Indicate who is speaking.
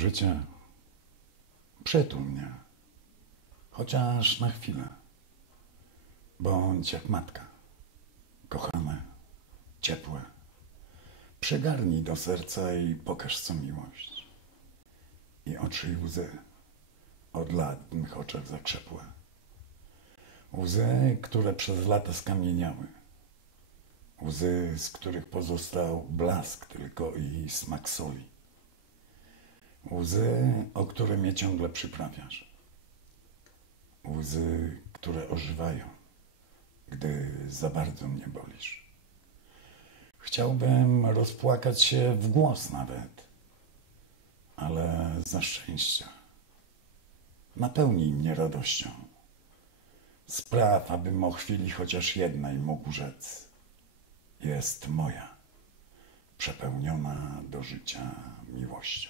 Speaker 1: Życie, przytul mnie, chociaż na chwilę. Bądź jak matka, kochane, ciepłe. Przygarnij do serca i pokaż co miłość. I oczy i łzy od lat mych oczach zakrzepłe. Łzy, które przez lata skamieniały. Łzy, z których pozostał blask tylko i smak soli. Łzy, o które mnie ciągle przyprawiasz. Łzy, które ożywają, gdy za bardzo mnie bolisz. Chciałbym rozpłakać się w głos nawet, ale za szczęścia. Napełnij mnie radością. Spraw, abym o chwili chociaż jednej mógł rzec. Jest moja, przepełniona do życia miłością.